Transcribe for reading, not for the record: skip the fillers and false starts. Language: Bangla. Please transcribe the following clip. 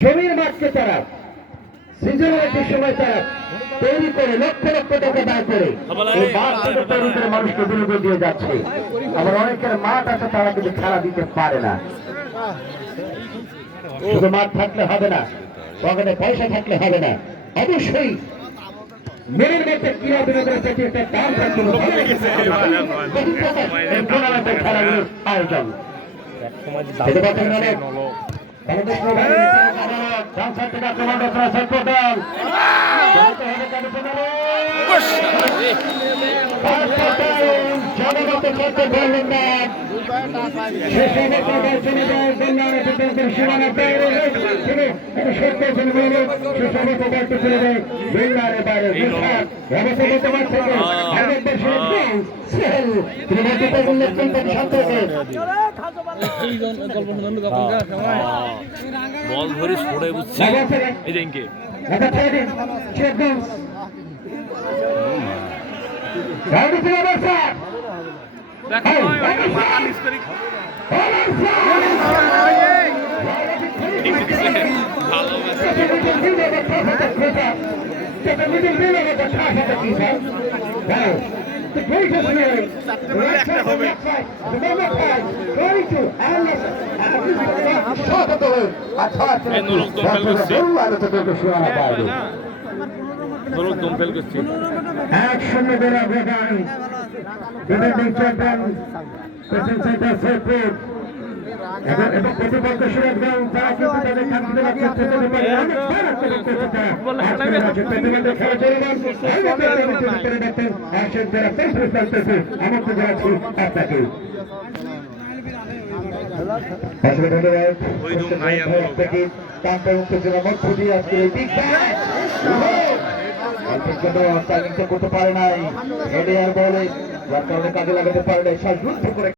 জমির মাঠকে তারা সিজনের একটি সময় তারা তৈরি করে লক্ষ লক্ষ টাকা দায় করে এই মাঠ থেকে তৈরি করে মানুষকে বিনোদন দিয়ে যাচ্ছে। আবার অনেকের মাঠ আছে তারা কিন্তু খেলা দিতে পারে না। শুধু মাঠ থাকলে হবে না, পকেটে পয়সা থাকলে হবে না, অবশ্যই মেনের মধ্যে ক্রীড়া বিনোদনের প্রতি একটা দাম থাকতে হবে। খেলাগুলোর আয়োজন জনগত করতে পারলেন না, সীমানার বাইরে চলে যায় বেঙ্গারের বাইরে বল ধরে ছড়ে বুঝছি এই দিনকে The greatest man, the right side, the left side, the moment time, going to Alice, shot at the way, attack to the action of the Ravan, defending champion, present center, Fairfield. এবং প্রতিপক্ষ সুরক্ষণ তারা কিন্তু তাদের খাদ্য রক্ষা করতে পারে অনেক খারাপ করে খেলা চলবে আমার তো যাচ্ছি আপনাকে করতে পারে নাই বলে যার কারণে কাজে লাগাতে পারে নাই শ্বাস রুদ্ধ করে